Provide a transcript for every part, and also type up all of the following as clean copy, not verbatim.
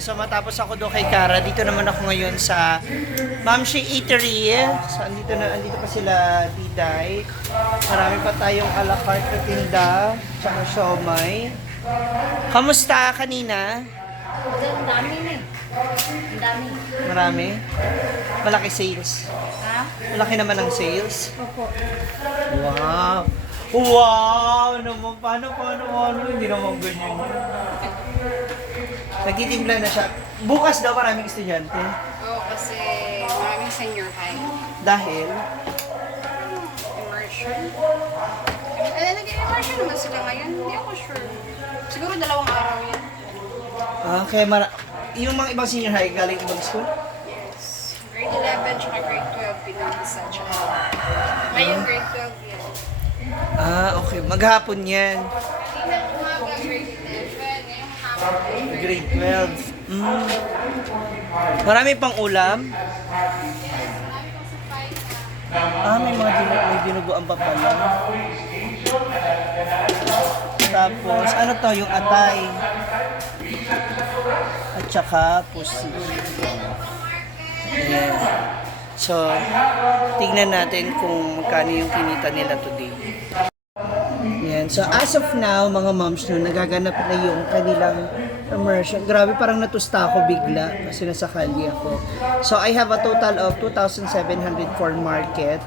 So matapos ako doon kay Cara, dito naman ako ngayon sa Mamshi Eatery. So andito pa sila Diday. Marami pa tayong a la carte na tinda, tsaka siomay. Kamusta kanina? Ang dami na eh. Ang dami. Marami? Malaki sales. Ha? Malaki naman ang sales. Opo. Wow! Wow! Naman, paano? Hindi naman ganyan. Nagtitimpla na siya. Bukas daw maraming estudyante. Oo, kasi maraming senior high. Dahil, Immersion. Nag-immersion naman sila ngayon. Hindi ako sure. Siguro 2 araw yan. kaya yung mga ibang senior high galing ibang school? Yes. Grade 11 tsaka grade 12 pinag-isa tsaka. Ngayon grade 12 yan. Okay. Maghapon yan. Kanina umaga grade 11. Ngayong hapon Grade 12. Marami pang ulam. May mga may dinuguan pa pala. Tapos, ano to? Yung atay. At saka, pusi. Ayan. So, tignan natin kung magkano yung kinita nila today. Yan. So, as of now, mga moms no, nagaganap na yung kanilang immersion. Grabe, parang natusta ako bigla kasi nasa kalye ako. So, I have a total of 2,700 for market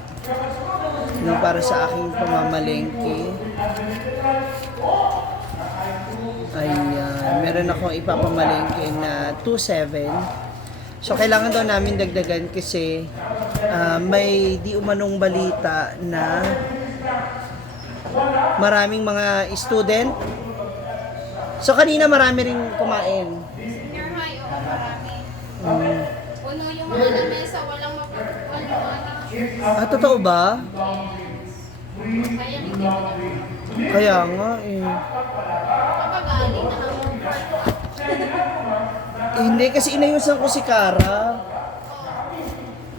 no, para sa aking pamamalengke. Ayan. Meron akong ipapamalengke na 2,700. So, kailangan daw namin dagdagan kasi may di umanong balita na maraming mga student. So, kanina marami rin kumain. Senior high, oo, marami. Puno yung mga lamesa, walang mapupuan yung mga teachers. Totoo ba? Kaya hindi mo na. Kaya nga eh. Kapag galing na ang Hindi, kasi inayusan ko si Cara.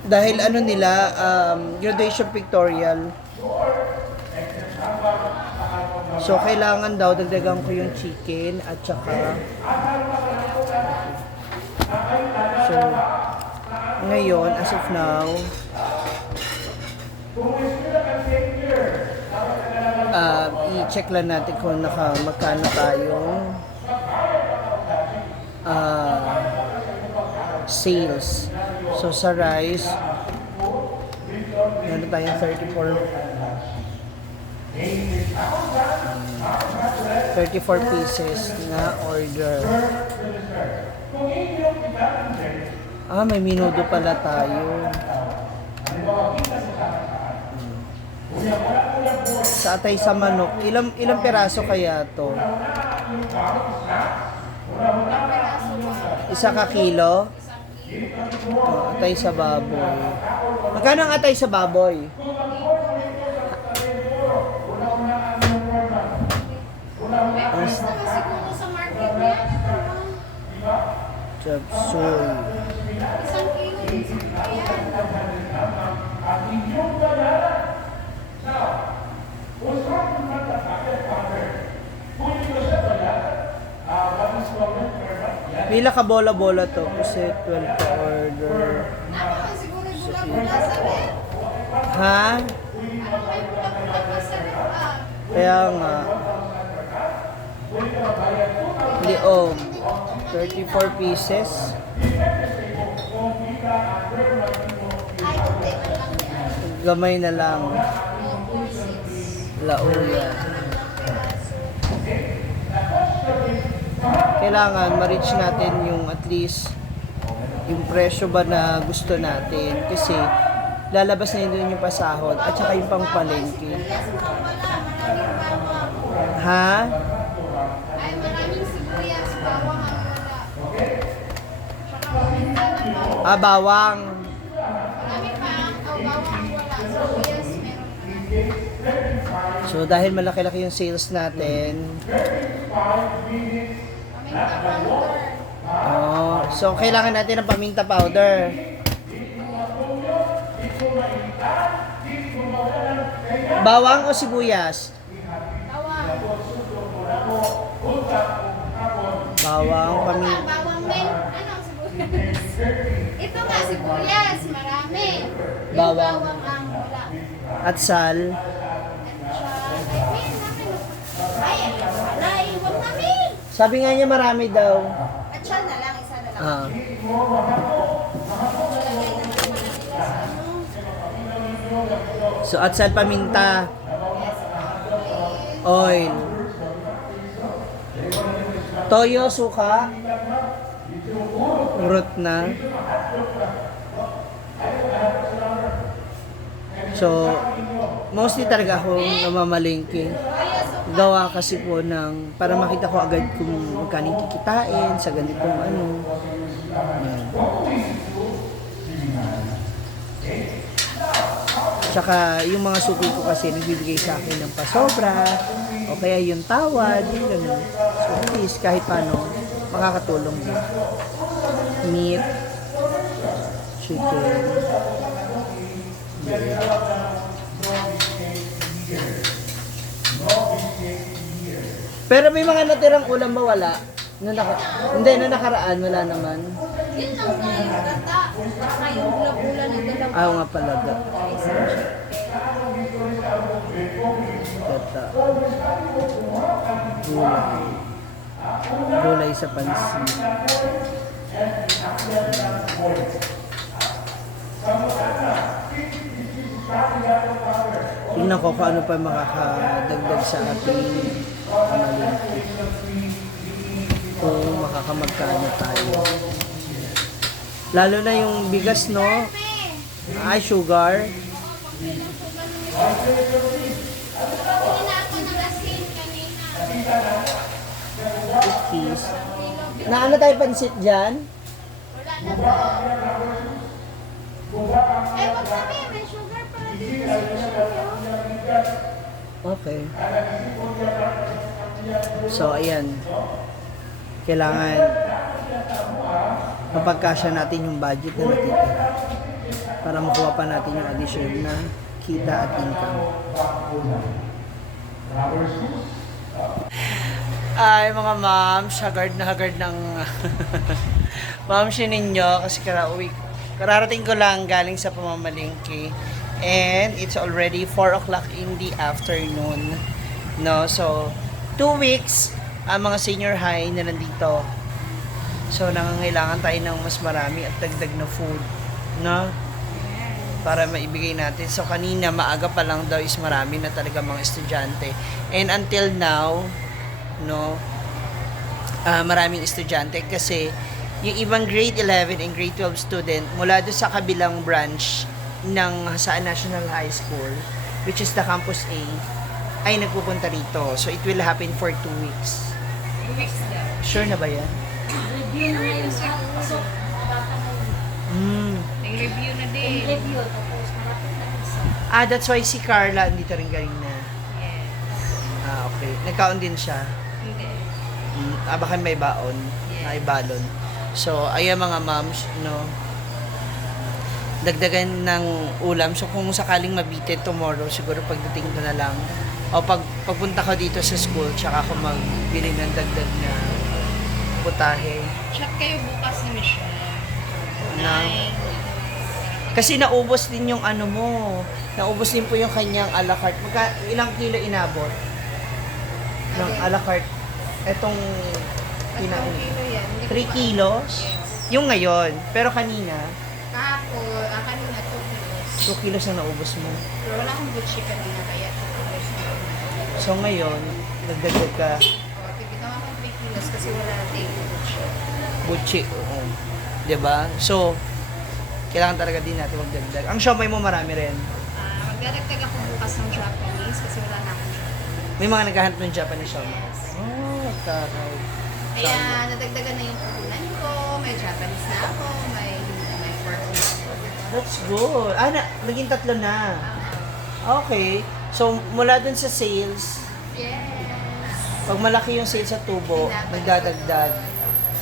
Dahil ano nila, graduation pictorial. So, kailangan daw, dagdagan ko yung chicken at saka... So, ngayon, as of now, i-check lang natin kung magkano tayong sales. So, sa rice, meron tayong 34 pieces na order. May minudo pala tayo. Sa atay sa manok, ilang peraso kaya to? Isa ka kilo? Atay sa baboy. Magkano ang atay sa baboy? Peppers naman siguro sa market yan. Chop suey. 1 kilo din siguro yan. Pila ka bola-bola to? Kasi 12 ka order. Naman siguro bula-bula sa red. Ha? May bula-bula pa sa red Kaya nga. Liom. 34 pieces. Gamay na lang. Lauya. Kailangan ma-reach natin yung at least yung presyo ba na gusto natin kasi lalabas na yun yung pasahod at saka yung pangpalengke. Ha? Ay, maraming sibuyas, bawang ang wala. Bawang. Marami pa ang bawang ang wala. Sibuyas, meron na. So dahil malaki-laki yung sales natin, Paminta powder. so kailangan natin ng paminta powder. Bawang o sibuyas? Bawang. Bawang, paminta. Bawang, Anong sibuyas? Ito nga, sibuyas. Marami. Yung Bawang. bawang ang wala. At sal. Ay, huwag namin. Sabi nga niya marami daw. At siya na lang, isa na lang. Ah. Lagay na naman nila sa ano. So, at sal, paminta. Oil. Toyo, suka. Urot na. So, mostly talaga ako namamalengke. Gawa kasi po ng, para makita ko agad kung magkano yung kikitain sa ganitong ano. Yan. Tsaka yung mga suki ko kasi nagbibigay sa akin ng pasobra o kaya yung tawad, yung ganun. So at least kahit paano, makakatulong din. Meat, chicken, pero may mga natirang ulam ba wala? Hindi, na nakaraan, wala naman. Yun lang na yung gata. Baka yung bula-bula na dalawa. Ayaw nga palaga. Gata. Gulay. Gulay sa pansit. Tingnan ko kung ano pa makakadagdag sa ating malingki. Kung makakamagkano tayo. Lalo na yung bigas, no? Ay, sugar. Hindi na ako ng asin kanina. Cookies. Na ano tayo pansit dyan? Wala na po. Eh, wag kami. May sugar para dito sa sugar. Okay. So, ayan. Kailangan mapagkasya natin yung budget na natitira para makuha pa natin yung additional na kita at income. Ay, mga ma'am, haggard na haggard ng ma'am siya ninyo kasi kararating ko lang galing sa pamamalingki. And it's already 4 o'clock in the afternoon. No? So, 2 weeks ang mga senior high na nandito. So, nangangailangan tayo ng mas marami at dagdag na food. No? Para maibigay natin. So, kanina, maaga pa lang daw is marami na talaga mga estudyante. And until now, no, maraming estudyante kasi yung ibang grade 11 and grade 12 student mula doon sa kabilang branch ng sa National High School, which is the Campus A, ay nagpupunta rito. So, it will happen for 2 weeks. 2 weeks na. Sure na ba yan? Review na ngayon sa so, nag-review na din. Review, tapos malapit na isa. That's why si Carla andito rin galing na. Yes. Okay. Nagkaon din siya. Hindi. Baka may baon. May balon. So, ayan mga moms, no, dagdagan ng ulam. So, kung sakaling mabitin tomorrow, siguro pagdating ko na lang. O pagpunta ko dito sa school, tsaka ako magbili ng dagdag na putahe. Chat kayo bukas ni Michelle. Na, kasi naubos din yung ano mo. Naubos din po yung kanyang a la carte. Ilang kilo inabot? Ng a la carte. Etong Ilang kilo yan? Hindi ko 3 pa- kilos? Yes. Yung ngayon. Pero kanina, Kahapon, kanina 2 kilos. 2 kilos ang naubos mo. Pero wala akong butchi kanina, kaya 2 kilos na. So ngayon, nagdagdag ka O, tigitan ako 3 kilos kasi wala natin butchi. butchi. Oo. 'Di ba? So, kailangan talaga din natin magdagdag. Ang siomay mo marami rin. Magdadagdag ako bukas ng Japanese kasi wala na akong Japanese. May mga naghahanap ng Japanese siomay. Oh, taray. Kaya nadagdagan na yung puhunan ko, may Japanese na ako, may pork na ako. That's good. Naging 3 na. Okay. So, mula dun sa sales, Yes. pag malaki yung sales sa tubo, nagdadagdag.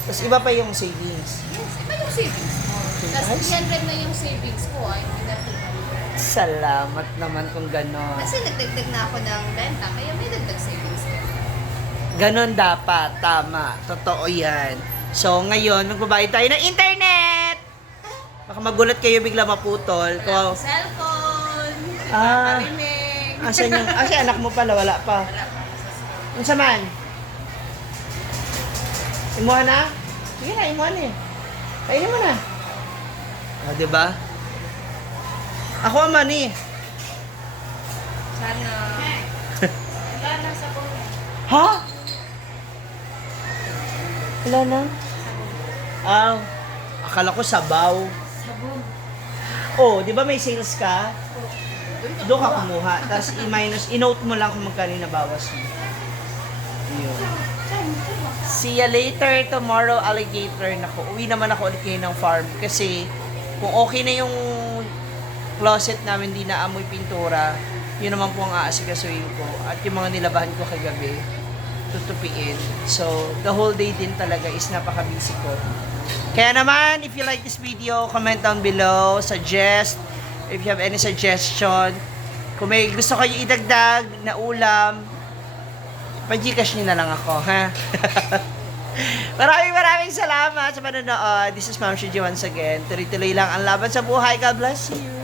Tapos iba pa yung savings. Yes, iba yung savings mo. Tapos 300 na yung savings ko, ay hindi na 300. Salamat naman kung gano'n. Kasi nagdagdag na ako ng renta, kaya may dagdag savings ko. Ganon dapat, tama. Totoo yan. So, ngayon, magbabayad tayo ng internet! Baka magulat kayo bigla maputol. Kung, Cellphone. Ah. Parinig. asan yung, anak mo pala, wala pa. Unsa man? Imuha na? Sige na, imuha na eh. Kainin mo na. O, diba? Ako man eh. Sana. Wala na sa phone. Ha? Wala na? Ah, akala ko sabaw. Oh, di ba may sales ka? Doon ka kumuha. Tapos i-note mo lang kung magkano yung nabawas mo. Yun. See ya later tomorrow, alligator. Naku, uwi naman ako ulit ngayon ng farm. Kasi kung okay na yung closet namin, di na amoy pintura, yun naman po ang aasikasuhin ko. At yung mga nilabahan ko kagabi, tutupiin. So, the whole day din talaga is napaka-busy ko. Kaya naman, if you like this video, comment down below, suggest, if you have any suggestion, kung may gusto kayo idagdag na ulam, pa-Gcash nyo na lang ako, ha? maraming salamat sa panonood. This is Ma'am Shiji once again. Tuloy-tuloy lang ang laban sa buhay. God bless you.